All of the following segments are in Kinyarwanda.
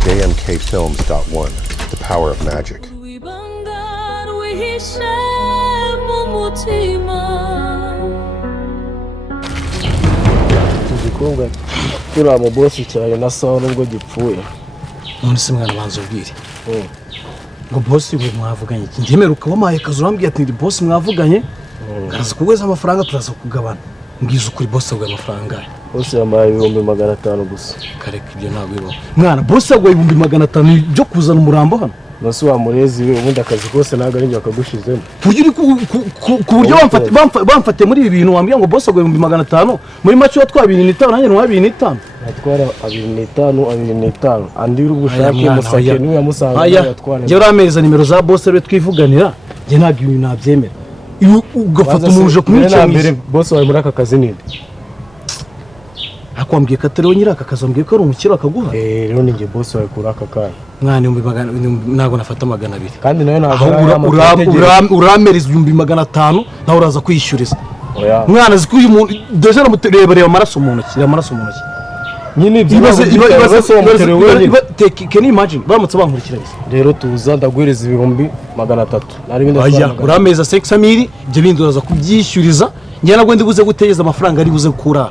JMKFilms.1, the power of magic. Igikombe kuri abo boss cyane na sawa nubwo gipfuye. None se mwana banzo ubwire. Ngo boss we mwavuganye iki ngemeruka wamaye kazo urambwiye ati ndi boss mwavuganye. Kaza kugweza amafaranga turaza kugabana. Mbwiza ukuri boss agwe amafaranga. Boss yamaye 500 gusa. Kareka ibyo ntabwo bibaho. Mwana boss agwe 500 byo kuzana umurambo hano. Nose wa murezi we ubundi akazi kose naga ari akagushizemo. Kujuri ku buryo bamfate muri ibi bintu wambye ngo boss agwe 500 muri macho watwa 2005 nanjye nwa 2005. Atwara 2005 andi uri gushaka musake niwe yamusanga yatwara. Je urameza nimero za boss rwe twivuganira. Je ntabwo ibintu nabyemera. Ugafata umuje kumwica mbere boss wawe muri aka kazi ninde? Akwambwiye katariho nyira aka kazi ambwiye ko ari umukiro akaguha. Rero ninge boss wawe kuri aka kazi. Mwana ntago nafata 200 kandi nayo ntago uramereza 500 nawe uraza kwishyuriza. Mwana ziko uyu muntu deje namuterebereye amaraso mu ntoki nyine ibibazo can you imagine baramutse bankurikiranye rero tuza ndagwereza 300 nari bindi urameza 600 ibyo bindi uraza kubyishyuriza ngiye nagwe ndi buze gutegeza amafaranga ari buze kurara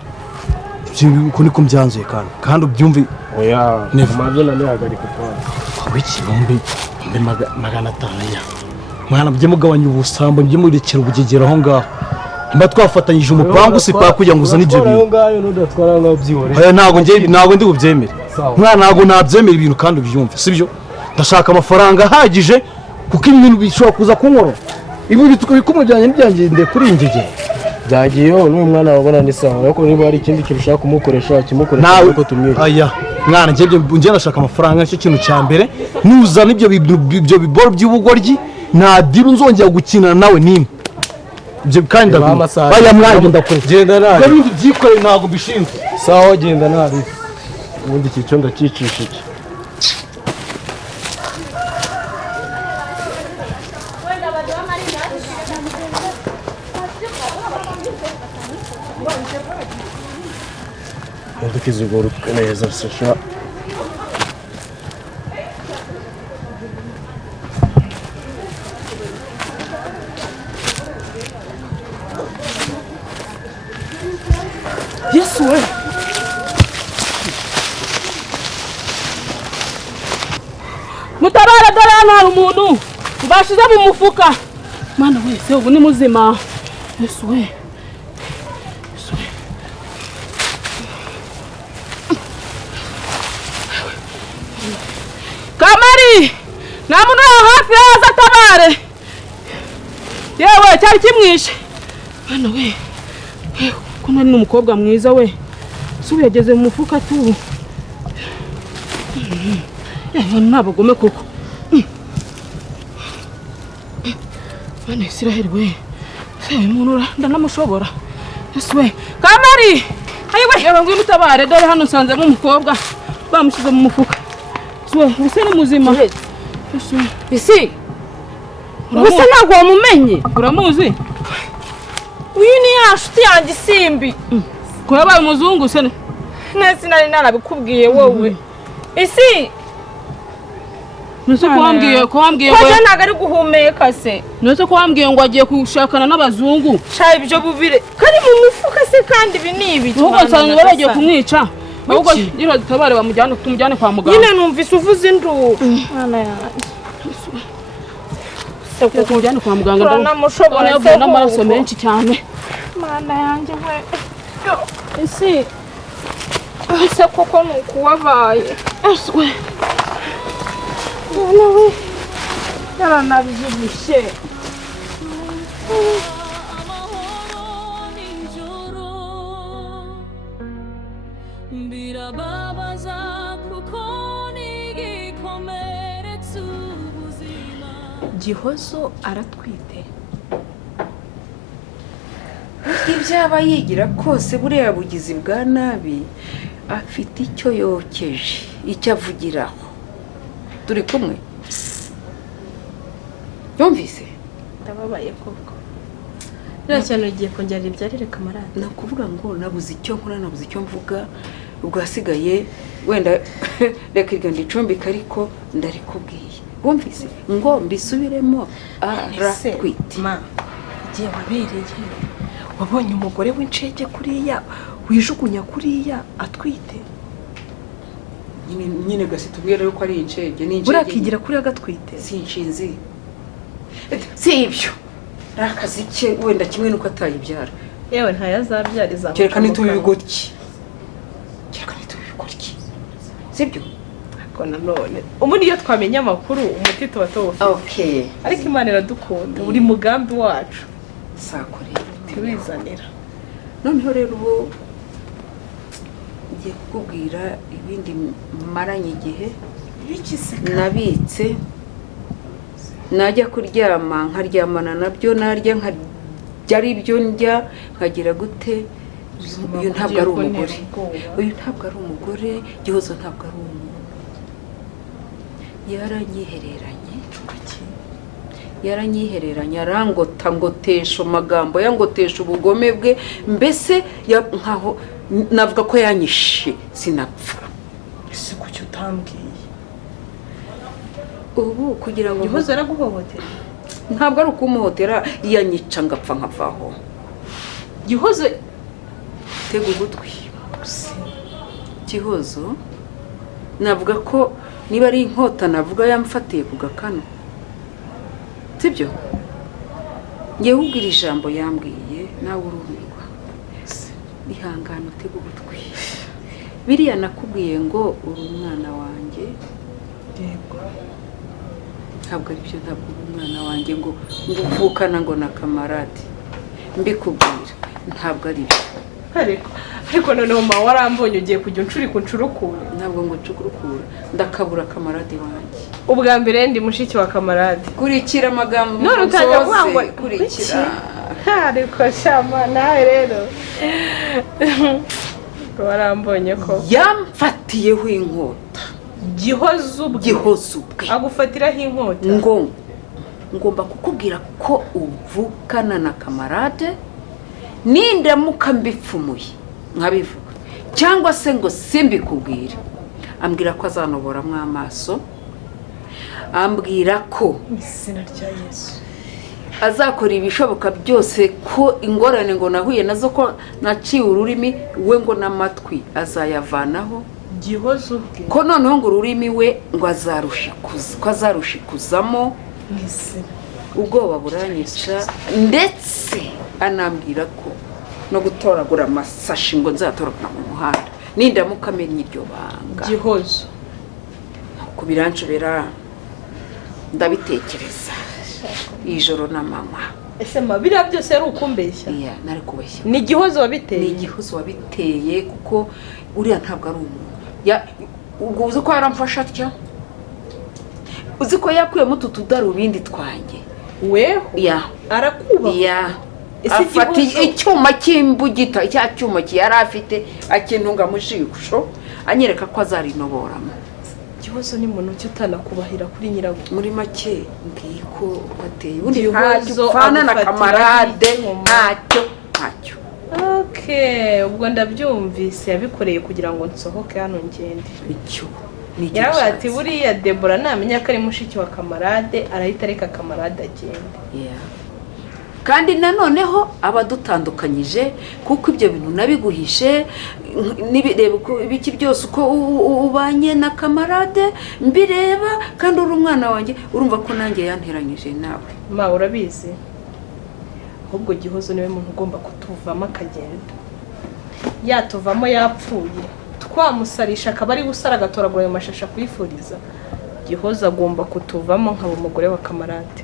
ko niko mbyanzuye kandi ubyumve maze nane hagarika kwa wiki 500 mwana bye mugabanya ubusambo bye murekera ubugegera aho ngaho mba twafatanyije umupangu sipa kujya nguza n'ibyo bintu ngayo nudatwara ngaho byihore aya ntago ndi bubyemere mwana ntago nabyemera ibintu kandi ubyumve sibyo ndashaka amafaranga ahagije kuko ibintu bishobora kuza kunkoro ibi bikumujyanye n'ibyanjye kuri ingege byagiyeho n'uyu mwana wabona ni sawa ariko niba hari ikindi kirushaka kumukoresha uko tumwiye aya mwana njye ndashaka amafaranga cyo kintu cya mbere nuzana ibyo biboro by'ubugoryi nta diru nzongera gukina nawe nimwe ibyo kandi aya mwana ndakora genda nawe ibindi byikore ntago bishinzwe sawa genda nawe ubundi cyo ndakicisha iki ndikizigoro neza sasha Yesu we mutabara dore hano hari umuntu mbashize mu mufuka mana wese ubu ni muzima Yesu we Kamari nta muntu hafi yaza atabare yewe cyari kimwishe mana we kuno ni umukobwa mwiza we subu yageze mu mufuka tu yewe nabagome koko mana Israel we sewe muntu ndanamushobora Yesu we Kamari ayiwe yewe ngwino utabare dore hano nsanze mu umukobwa bamushize mu mufuka Yesu ese ni muzima Yesu isi ubuse ntabwo wamumenye uramuzi uyu ni ya nshuti yanjye Simbi ko yabaye umuzungu se nese nari narabikubwiye wowe isi nese ko wambwiye ngo ntago ari guhumeka se nese ko wambwiye ngo agiye kushakana n'abazungu sha ibyo bubire kari mu mufuka se kandi ibi ni ibiki ubwo nsanga baragiye kumwica ahubwo gira dutabare tumujyane kwa muganga nyine numvise uvuze induru mwana yanjye tumujyane kwa muganga ndanamushobora se n'amaraso menshi cyane mana yanjye we ese koko nuko wabaye we none we yaranabyibushye birababaza kuko nigikomeretsa ubuzima Gihozo aratwite ibyo aba yigira kose buriya bugizi bwa nabi afite icyo yokeje icyo avugiraho turi kumwe yumvise ndababaye koko nta cyane ugiye kongera ibyarire kamarade nakuvuga ngo nabuze icyo nkora nabuze icyo mvuga ubwo hasigaye wenda reka iryo ndicumbika ariko ndarikubwiye wumvise ngo mbisubiremo aratwite. ma igihe wabereye wabonye umugore w'incege kuriya wijugunya kuriya atwite nyine gasi tubwira yuko ari incege ni incege burakigira kuriya gatwite sinshinzi si ibyo rakazi ke wenda kimwe nuko atayibyara yewe ntayazabyariza kereka nitubigotki sibyo ko nanone ubundi iyo twamenya amakuru umuti tuba tuwufite. Okay, ariko Imana iradukunda buri mugambi wacu sakore tubizanira. noneho rero ubu ngiye kukubwira ibindi maranye igihe nabitse najya kuryama nkaryamana nabyo narya nkarya ari byo ndya nkagira gute. Uyu ntabwo ari umugore, uyu ntabwo ari umugore, Gihozo ntabwo ari umuntu. yaranyihereranye arangota ngotesha amagambo yangotesha ubugome bwe mbese nkaho navuga ko yanyishe sinapfa. ese kuki utambwiye ubu kugira ngo Gihozo araguhohotera? ntabwo ari ukumuhotera yanyica ngapfa nkavaho. Gihozo tega ugutwi Gihozo navuga ko niba ari inkota navuga yamfatiye ku gakano sibyo ngiye ubwira ijambo yambwiye nawe urumirwa ihangane utega ugutwi biriya nakubwiye ngo uri umwana wanjye yego ntabwo ari byo ntabwo uri umwana wanjye ngo uvukana ngo na kamarade mbikubwira ntabwo ari byo ariko noneho ma warambonye ugiye kujya uncurukura ntabwo ngo ncukurukura ndakabura kamarade wanjye ubwa mbere ndi mushiki wa kamarade kurikira amagambo none utajya kwangwa kurikira ariko shama nawe rero warambonye ko yamfatiyeho inkota Gihozo ubwe agufatiraho inkota ngo ngomba kukubwira ko uvukana na kamarade nindamuka mbipfumuye nkabivuga cyangwa se ngo simbikubwire ambwira ko azanoboramo amaso ambwira ko izina rya Yesu azakora ibishoboka byose ko ingorane ngo nahuye nazo ko naciye ururimi we ngo n'amatwi azayavanaho Gihozo ubwe ko noneho ngo ururimi we ngo azarushikuzamo ubwoba buranyica ndetse anambwira ko no gutoragura amasashi ngo nzatoragura mu muhanda nindamuka amenye iryo banga Gihozo kubiranshobera ndabitekereza ijoro n'amanywa. ese mabira byose ari ukumbeshya nari kubeshya ni Gihozo wabiteye? ni Gihozo wabiteye kuko uriya ntabwo ari umuntu ubwo uzi ko yaramfasha atya uzi ko yakuyemo utu tudarubindi twanjye weho arakubaha afata icyuma cy'imbugita cya cyuma yari afite akintunga mu jisho anyereka ko azarinoboramo. Gihozo ni muntu utanakubahira kuri nyirago muri make ngiye ko bateye ubundi ntacyo upfana na kamarade ntacyo. Okay, ubwo ndabyumvise yabikoreye kugira ngo nsohoke hano ngende. Icyo yaravuga ati buriya Debora namenya ko ari mushiki wa kamarade arahita reka kamarade agende. Kandi nanoneho abadutandukanyije kuko ibyo bintu nabiguhishe nibireba uko ibiki byose uko ubanye na kamarade mbireba kandi uri umwana wanjye urumva ko nanjye yanteranyije nawe. Ma urabizi ahubwo Gihozo niwe muntu ugomba kutuvamo akagenda yatuvamo yapfuye twamusarisha akaba ari gusara agatoragura ayo mashasha kwifuriza. Gihozo agomba kutuvamo nkaba umugore wa kamarade.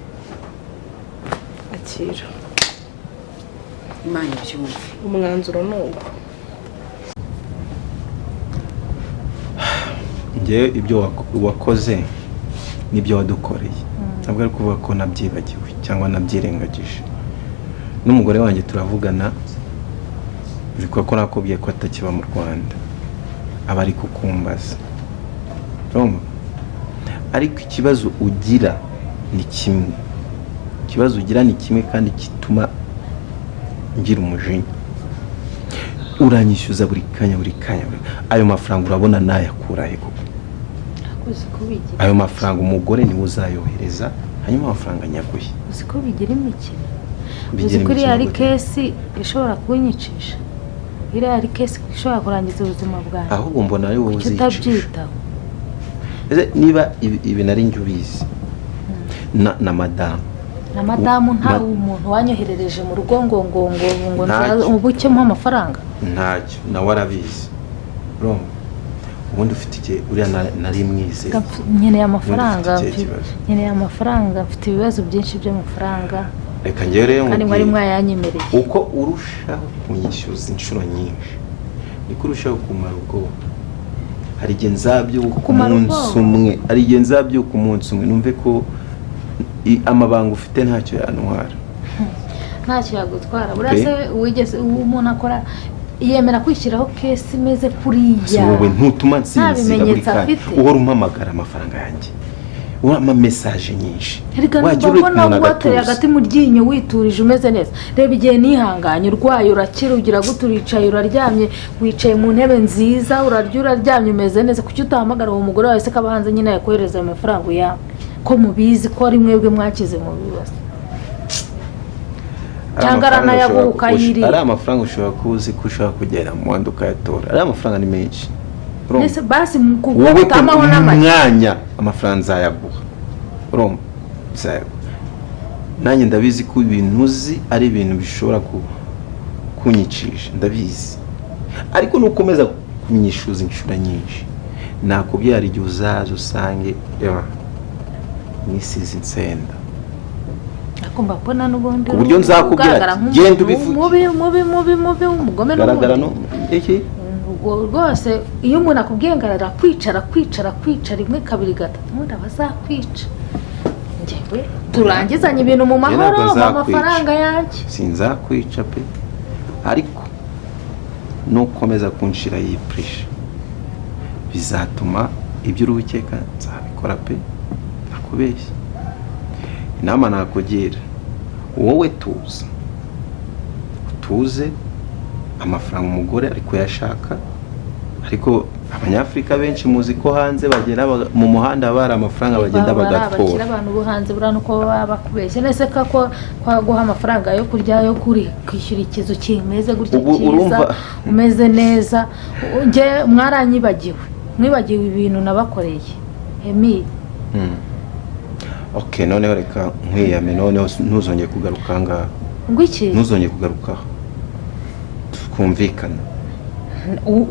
Akira Imana ibyumve umwanzuro nuko ngewe ibyo wakoze nibyo wadukoreye ntabwo ari kuvuga ko nabyibagiwe cyangwa nabyirengagije. N'umugore wanjye turavugana bikora ko nakubwiye ko atakiba mu Rwanda aba ari kukumbaza ariko ikibazo ugira ni kimwe. Ikibazo ugira ni kimwe kandi kituma ngira umujinya. uranyishyuza buri kanya ayo mafaranga urabona nayakura he koko? uzi ko bigira ayo mafaranga umugore niwe uzayohereza hanyuma amafaranga nyaguye. uzi ko bigira imikino uzi ko iriya ari kesi ishobora kunyicisha, iriya ari kesi ishobora kurangiza ubuzima bwanjye, ahubwo mbona ari wowe uzicisha. utabyitaho niba ibi nari njye ubizi na madamu nta umuntu wanyoherereje mu rugo ngo ubukemo amafaranga ntacyo nawe arabizi. ubundi ufite igihe uriya nari mwize nkeneye amafaranga mfite ibibazo byinshi by'amafaranga. Reka njyewe rero kandi mwari mwayanyemereye. uko urushaho kunyishyuza inshuro nyinshi niko urushaho kumara ubwoba. hari igihe nzabyuka umunsi umwe numve ko amabanga ufite ntacyo yantwara. ntacyo yagutwara burase wigeze umuntu akora yemera kwishyiraho kesi imeze kuriya. wowe ntutuma nsinzira buri kanya uhora umpamagara amafaranga yanjye urama message nyinshi. wajya ubona wateye agati mu ryinyo witurije umeze neza. reba igihe nihanganye urwaye urakira ugira guturicaye uraryamye wicaye mu ntebe nziza urarya uraryamye umeze neza. kuki utahamagara uwo mugore wawe se kaba hanze nyine yakohereza ayo mafaranga yawe ko mubizi ko ari mwebwe mwakize mu bibazo cyangwa aranayaguka yiri. ari amafaranga ushobora kuzi ko ushobora kugera mu muhanda ukayatora. ari amafaranga ni menshi nese basi mukugutamaho n'amanya amafaranga nzayaguha urumva nzayaguha. nanjye ndabizi ko ibintu uzi ari ibintu bishobora kunyicisha ndabizi, ariko nukomeza kunyishyuza inshuro nyinshi nakubwira igihe uzaza usange nisize insenda akumva mbona n'ubundi ku buryo nzakubwira genda ubivuge mubi umugome n'iki rwose. iyo umuntu akubwiye ngo arakwicara rimwe kabiri gatatu ubundi abazakwica. njyewe turangizanye ibintu mu mahoro amafaranga yanjye sinzakwica pe, ariko nukomeza kunshira iyi pressure bizatuma ibyo uruwikeka nzabikora pe, nakubeshye. inama nakugira wowe tuze amafaranga umugore ariko yashaka. ariko abanyafrika benshi muzi ko hanze bagera mu muhanda bari amafaranga bagenda bagatora. abantu bo hanze burano ko baba bakubeshye nese ko kwaguha amafaranga yo kurya yo kwishyura ikizu kimeze gutya cyiza umeze neza. nge mwibagiwe ibintu nabakoreye Emile. Okay, noneho reka nkwiyame noneho ntuzongeye kugaruka ngaha. Ngwiki? Ntuzongeye kugaruka. Twumvikana.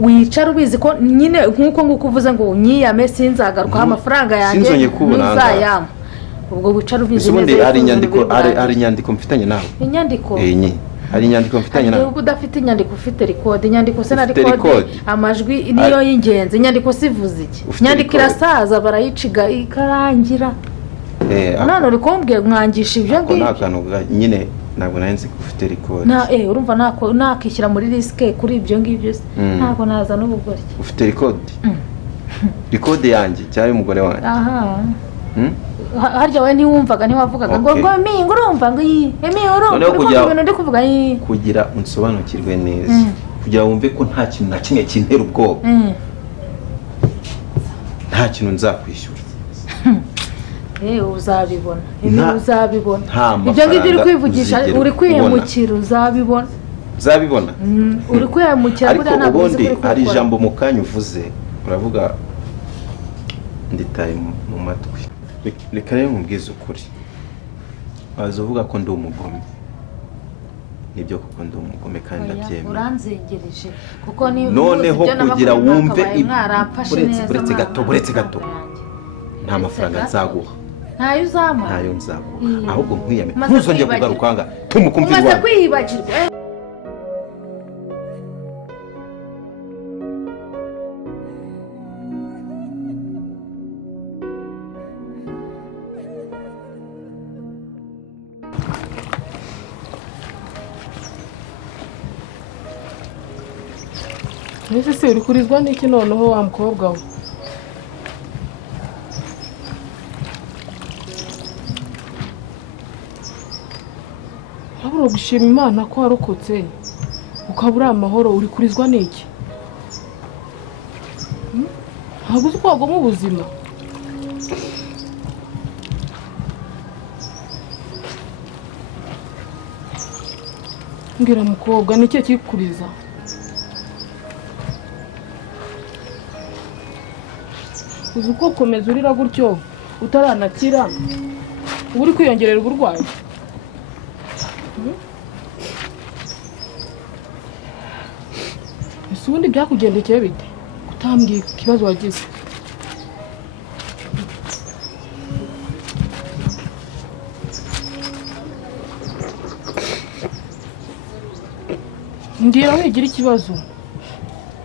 Wicara ubizi ko nyine nkuko ngukuvuze ngo unyiyame sinzagaruka amafaranga yanjye. Sinzongeye kubona ngaha. Ubwo wicara ubizi neza. Ubundi ari inyandiko mfitanye nawe. Inyandiko? Hari inyandiko mfitanye nawe. Ubwo udafite inyandiko ufite record. Inyandiko se na record amajwi niyo y'ingenzi. Inyandiko sivuze iki? Inyandiko irasaza barayiciga ikarangira. None uri kumbwiye mwangisha ibyo ngibyo. Nta kantu nyine ntabwo narenze ufite record. Urumva nakishyira muri riske kuri ibyo ngibyo ntabwo naza n'ubugoryi. Ufite record? Record yanjye cyari umugore wanjye. Harya we ntiwumvaga ntiwavugaga ngo urumva ngo urumva ibintu ndi kuvuga kugira unsobanukirwe neza kugira wumve ko nta kintu na kimwe kintera ubwoba nta kintu nzakwishyura. Uzabibona ibyo ngibyo uri kwivugisha uri kwihemukira uzabibona uri kwihemukira buriya ntabwo uzi ko hari ijambo mu kanya uvuze uravuga nditaye mu matwi. Reka rero nkubwize ukuri waza uvuga ko ndi umugome nibyo kuko ndi umugome kandi ndabyemera. Uranzengereje kuko ni noneho kugira wumve buretse gato nta mafaranga nzaguha. Ntayo uzampa? Ntayo nzaguha ahubwo nkwiyame ntuzongeye kugaruka nga tumukumvira umaze kwiyibagirwa. Ese se uri kurizwa n'iki noneho wa mukobwa we? Habura gushima Imana ko warokotse. ukabura amahoro uri kurizwa n'iki? Ntabwo uzi kwagwa mu buzima. Mbwira mukobwa ni cyo kikuriza? Uzi uko komeza urira gutyo utaranakira uri kwiyongerera uburwayi. Ese ubundi byakugendekeye bite kutambwiye ikibazo wagize? Mbwira wigira ikibazo,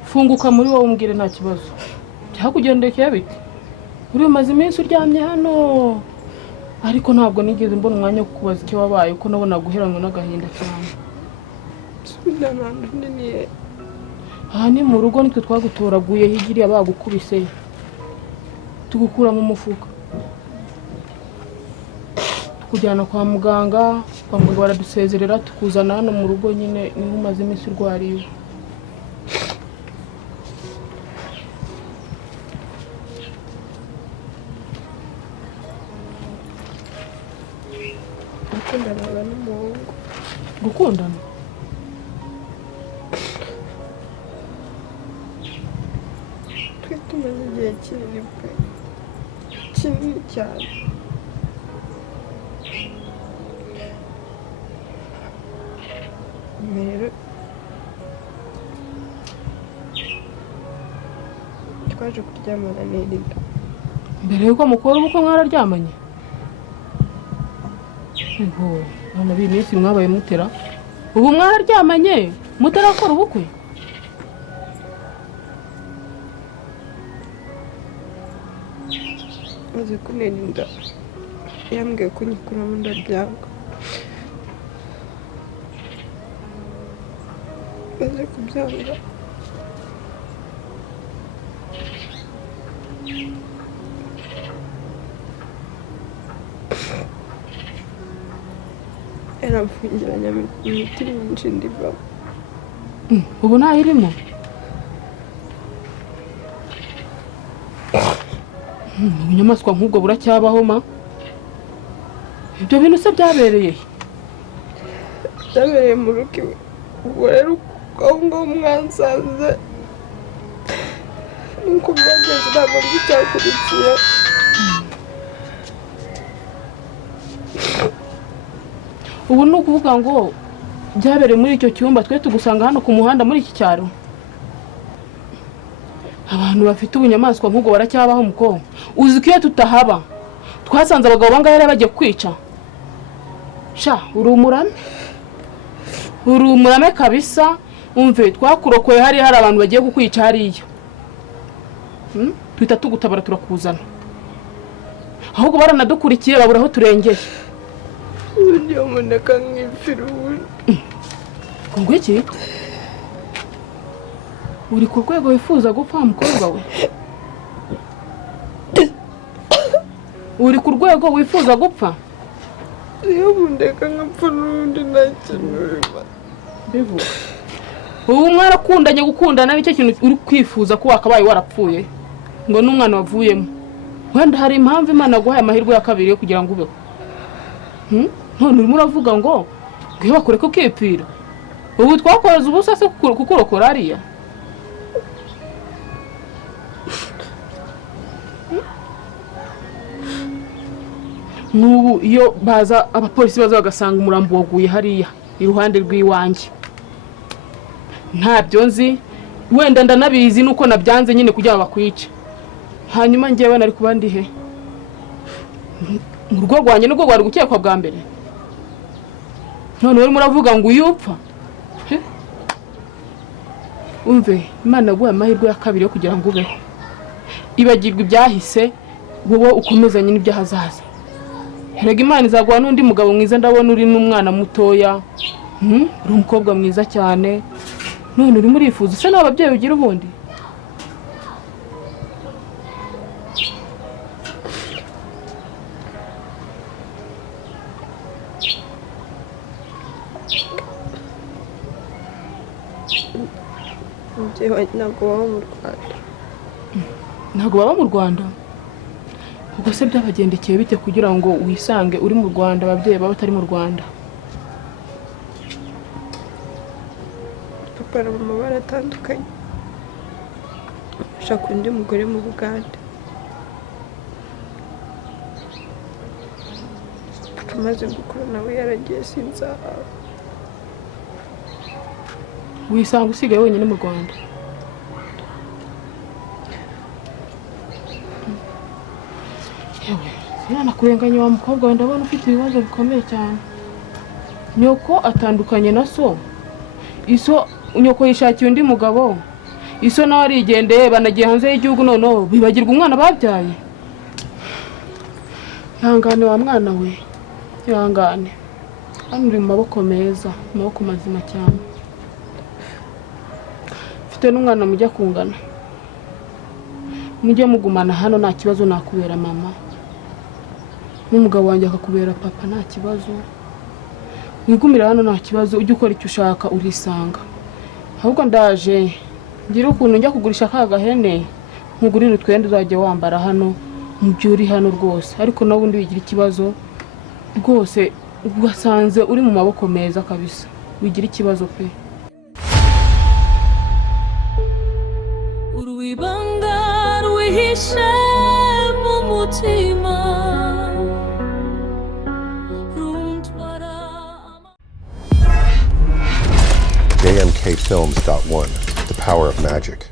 funguka muri wowe umbwire nta kibazo. Byakugendekeye bite? Uri umaze iminsi uryamye hano, ariko ntabwo nigeze mbona umwanya wo kukubaza icyo wabaye, uko nabona guheranwa n'agahinda cyane. Aha ni mu rugo, nitwe twagutoraguye higiriye bagukubise tugukura mu mufuka tukujyana kwa muganga, baradusezerera tukuzana hano mu rugo. Nyine niho umaze iminsi urwariye. gukundana n'umuhungu. Gukundana? Twe tumaze igihe kinini pe, kinini cyane. Rero twaje kuryamana n'Linda. Mbere yuko mukora ubukwe mwararyamanye? Ego, none iyi minsi mwabaye mutera? Ubu mwararyamanye mutarakora ubukwe? Maze kunenda yambwiye kunyikuramo ndabyanga. Maze kubyanga yaramfungiranya imiti myinshi ndivamo. Ubu ntayirimo? Ubunyamaswa nk'ubwo buracyabaho ma? Ibyo bintu se byabereye? Byabereye mu rugo iwe. Ubwo rero aho ngaho mwansanze nuko byagenze, ntabwo nzi icyakurikiye. Ubu ni ukuvuga ngo byabereye muri icyo cyumba, twe tugusanga hano ku muhanda muri iki cyaro? Abantu bafite ubunyamaswa nk'ubwo baracyabaho muko? Uzi ko iyo tutahaba twasanze abagabo bangahe bagiye kwica? Sha, uri umurame kabisa. Umve, twakurokoye hari abantu bagiye kukwica hariya. Twita tugutabara turakuzana. Ahubwo baranadukurikiye babura aho turengeye. Uburyo umuneka nk'ipfira ubundi. Ngo iki? Uri ku rwego wifuza gupfa mukobwa we? Uri ku rwego wifuza gupfa? Iyo mundeka nkapfa n'ubundi nta kintu biba. Bivuga ubu mwarakundanye, gukundana nicyo kintu uri kwifuza ko wakabaye warapfuye ngo n'umwana wavuyemo. Wenda hari impamvu Imana yaguhaye amahirwe ya kabiri yo kugira ngo ubeho. None urimo uravuga ngo ngiye bakureka ukipfira? Ubu twakoze ubusa se kukurokora ariya? Nubu iyo baza abapolisi baza bagasanga umurambo waguye hariya iruhande rw'iwanjye, ntabyo nzi, wenda ndanabizi nuko nabyanze nyine kugira bakwice. Hanyuma ngewe nari kuba ndi he? Mu rugo rwanjye nubwo rwari gukekwa bwa mbere. None urimo uravuga ngo uyupfa? Umve, Imana yaguhaye amahirwe ya kabiri yo kugira ngo ubeho. Ibagirwa ibyahise, wowe ukomezanye n'ibyahazaza. Erega Imana izaguha n'undi mugabo mwiza, ndabona uri n'umwana mutoya. Uri umukobwa mwiza cyane. None urimo urifuza se n'ababyeyi ugira ubundi? ababyeyi banjye ntabwo baba mu Rwanda. ntabwo baba mu Rwanda? ubwo se byabagendekeye bite kugira ngo wisange uri mu Rwanda ababyeyi baba batari mu Rwanda? Papa na mama baratandukanye, bashaka undi mugore mu Bugande. Papa amaze gukura nawe yaragiye sinzaha. wisanga usigaye wenyine mu Rwanda? yewe sinanakurenganya wa mukobwa we, ndabona ufite ibibazo bikomeye cyane. nyoko atandukanye na so, nyoko yishakiye undi mugabo, iso nawe arigendeye, banagiye hanze y'igihugu, noneho bibagirwa umwana babyaye. ihangane wa mwana we, ihangane, hano uri mu maboko meza, mu maboko mazima cyane. mfite n'umwana mujya kungana, mujye mugumana hano nta kibazo, nakubera mama n'umugabo wanjye akakubera papa nta kibazo. wigumira hano nta kibazo, ujye ukora icyo ushaka urisanga. ahubwo ndaje ngira ukuntu njya kugurisha ka gahene, nkugurira utwenda uzajya wambara hano mu byo uri hano rwose. ariko n'ubundi wigira ikibazo rwose, ugasanze uri mu maboko meza kabisa, wigira ikibazo pe. Uruibanga ruhishe mu mutima. JMKFilms.1, The Power of Magic.